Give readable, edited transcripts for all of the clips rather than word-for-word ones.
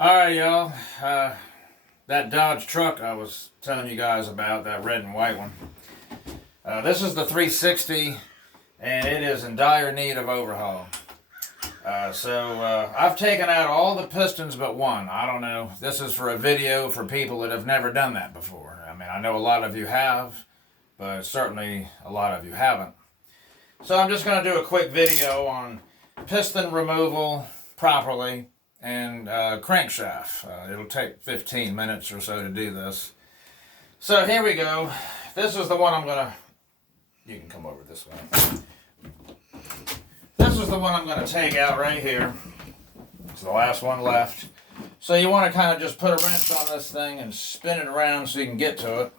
Alright, y'all. That Dodge truck I was telling you guys about, that red and white one. This is the 360, and it is in dire need of overhaul. I've taken out all the pistons but one. I don't know. This is for a video for people that have never done that before. I mean, I know a lot of you have, but certainly a lot of you haven't. So I'm just going to do a quick video on piston removal properly and crankshaft. It'll take 15 minutes or so to do this. So here we go. This is the one I'm going to... You can come over this way. This is the one I'm going to take out right here. It's the last one left. So you want to kind of just put a wrench on this thing and spin it around so you can get to it.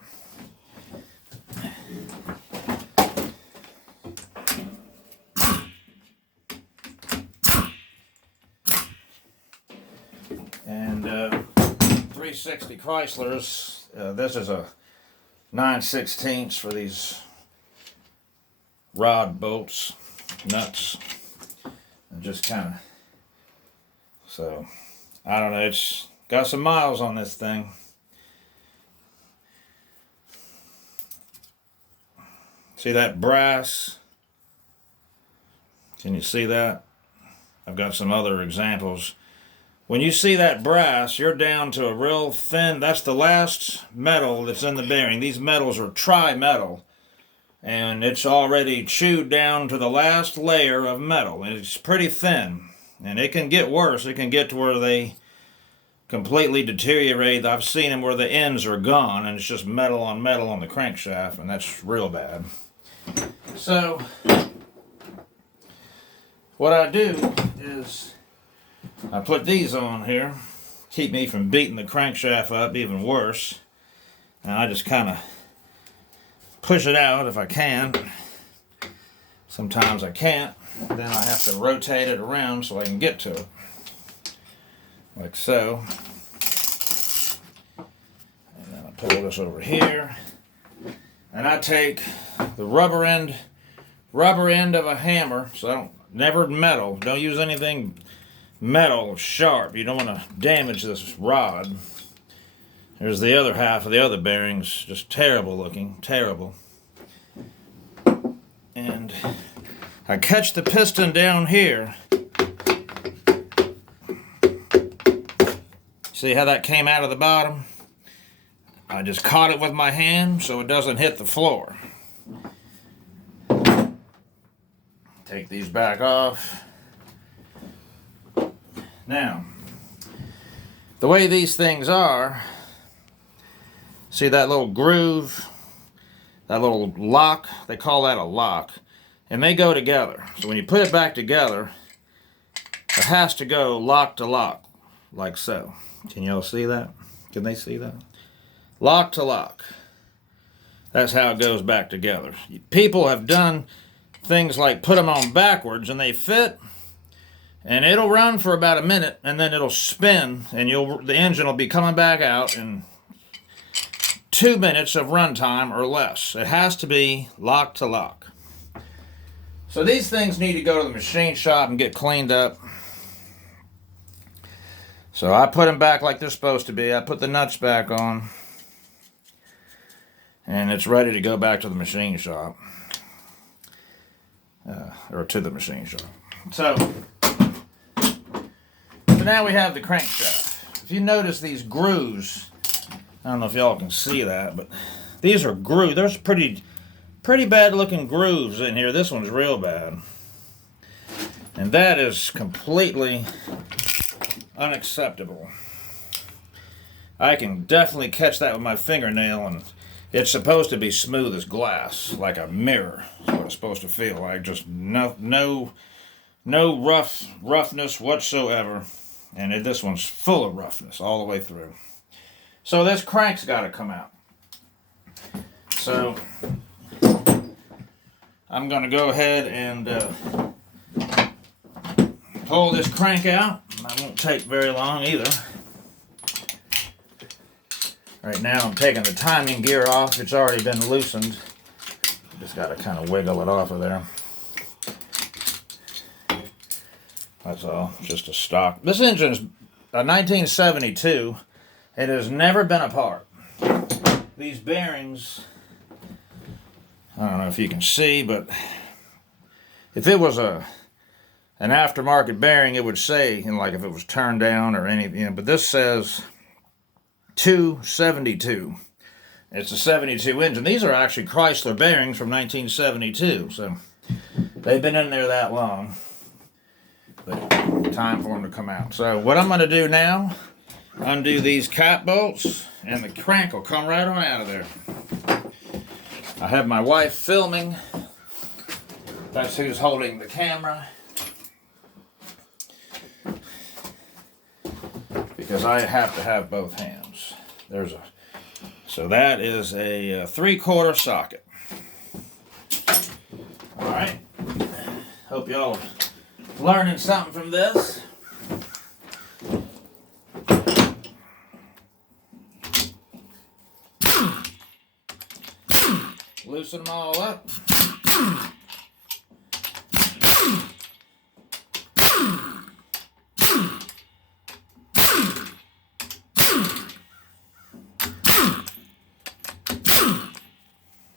And 360 Chryslers, this is a 9/16 for these rod bolts, nuts, and just kind of, so I don't know, it's got some miles on this thing. See that brass? Can you see that? I've got some other examples. When you see that brass, you're down to a real thin, that's the last metal that's in the bearing. These metals are tri-metal, and it's already chewed down to the last layer of metal. And it's pretty thin, and it can get worse. It can get to where they completely deteriorate. I've seen them where the ends are gone, and it's just metal on the crankshaft, and that's real bad. So, what I do is I put these on here, keep me from beating the crankshaft up even worse. And I just kind of push it out if I can. Sometimes I can't. Then I have to rotate it around so I can get to it. Like so. And then I pull this over here. And I take the rubber end of a hammer, so I never metal. Don't use anything metal sharp. You don't want to damage this rod. There's the other half of the other bearings, just terrible looking, terrible. And I catch the piston down here. See how that came out of the bottom? I just caught it with my hand so it doesn't hit the floor. Take these back off. Now, the way these things are, see that little groove, that little lock, they call that a lock, and they go together. So when you put it back together, it has to go lock to lock, like so. Can y'all see that? Can they see that? Lock to lock. That's how it goes back together. People have done things like put them on backwards and they fit, and it'll run for about a minute, and then it'll spin, and the engine will be coming back out in 2 minutes of runtime or less. It has to be lock to lock. So these things need to go to the machine shop and get cleaned up. So I put them back like they're supposed to be. I put the nuts back on, and it's ready to go back to the machine shop. Or to the machine shop. So now we have the crankshaft. If you notice these grooves, I don't know if y'all can see that, but these are grooves. There's pretty bad looking grooves in here. This one's real bad. And that is completely unacceptable. I can definitely catch that with my fingernail, and it's supposed to be smooth as glass, like a mirror. That's what it's supposed to feel like. Just no roughness whatsoever. And this one's full of roughness all the way through. So this crank's got to come out. So I'm going to go ahead and pull this crank out. That won't take very long either. Right now I'm taking the timing gear off. It's already been loosened. Just got to kind of wiggle it off of there. That's all, just a stock. This engine's a 1972. It has never been apart. These bearings, I don't know if you can see, but if it was an aftermarket bearing, it would say, you know, like if it was turned down or anything, you know, but this says 272. It's a 72 engine. These are actually Chrysler bearings from 1972, so they've been in there that long. But time for them to come out. So what I'm going to do now, undo these cap bolts, and the crank will come right on out of there. I have my wife filming. That's who's holding the camera. Because I have to have both hands. So that is a 3/4 socket. Alright. Hope y'all are learning something from this. Loosen them all up.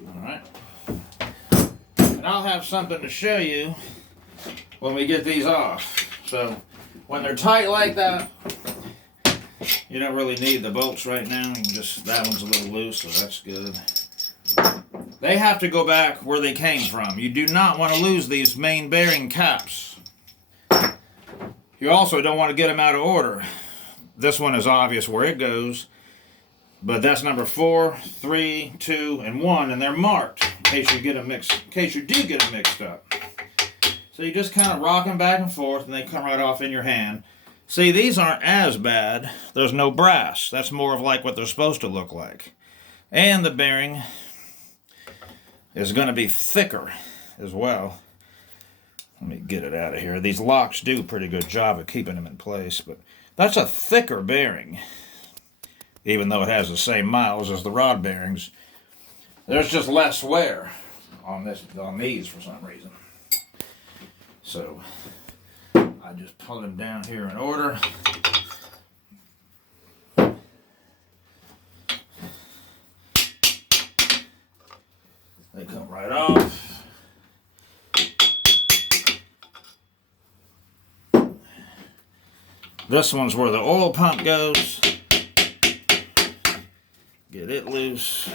Alright. And I'll have something to show you when we get these off. So when they're tight like that, you don't really need the bolts right now. You can just, that one's a little loose, so that's good. They have to go back where they came from. You do not want to lose these main bearing caps. You also don't want to get them out of order. This one is obvious where it goes, but that's number 4, 3, 2, and 1, and they're marked in case you get them mixed. In case you do get them mixed up. So you just kind of rock them back and forth, and they come right off in your hand. See, these aren't as bad. There's no brass. That's more of like what they're supposed to look like. And the bearing is going to be thicker as well. Let me get it out of here. These locks do a pretty good job of keeping them in place, but that's a thicker bearing. Even though it has the same miles as the rod bearings, there's just less wear on these for some reason. So I just pull them down here in order. They come right off. This one's where the oil pump goes. Get it loose.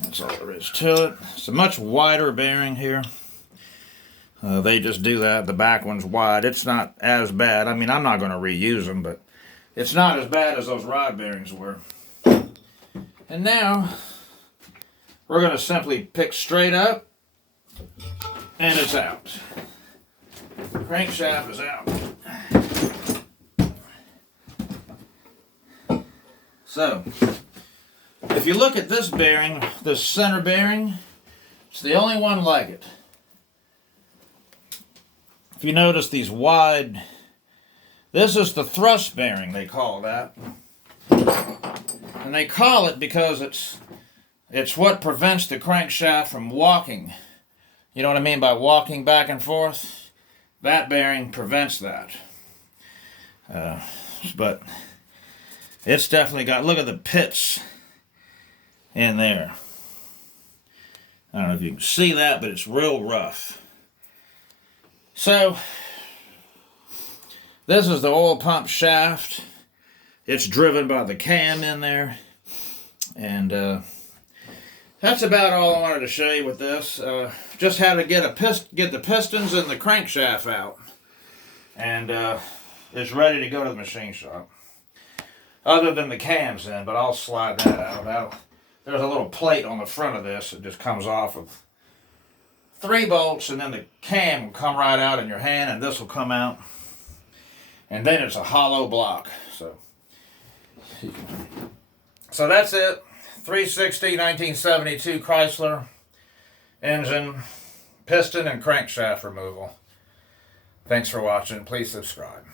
That's all there is to it. It's a much wider bearing here. They just do that. The back one's wide. It's not as bad. I mean, I'm not going to reuse them, but it's not as bad as those rod bearings were. And now, we're going to simply pick straight up, and it's out. The crankshaft is out. So, if you look at this bearing, this center bearing, it's the only one like it. If you notice these wide, this is the thrust bearing, they call that. And they call it because it's what prevents the crankshaft from walking. You know what I mean by walking back and forth? That bearing prevents that. But it's definitely got, look at the pits in there. I don't know if you can see that, but it's real rough. So, this is the oil pump shaft. It's driven by the cam in there. And that's about all I wanted to show you with this. Just how to get the pistons and the crankshaft out. And it's ready to go to the machine shop. Other than the cams in, but I'll slide that out. There's a little plate on the front of this that just comes off with 3 bolts, and then the cam will come right out in your hand, and this will come out. And then it's a hollow block. So that's it. 360 1972 Chrysler engine, piston and crankshaft removal. Thanks for watching. Please subscribe.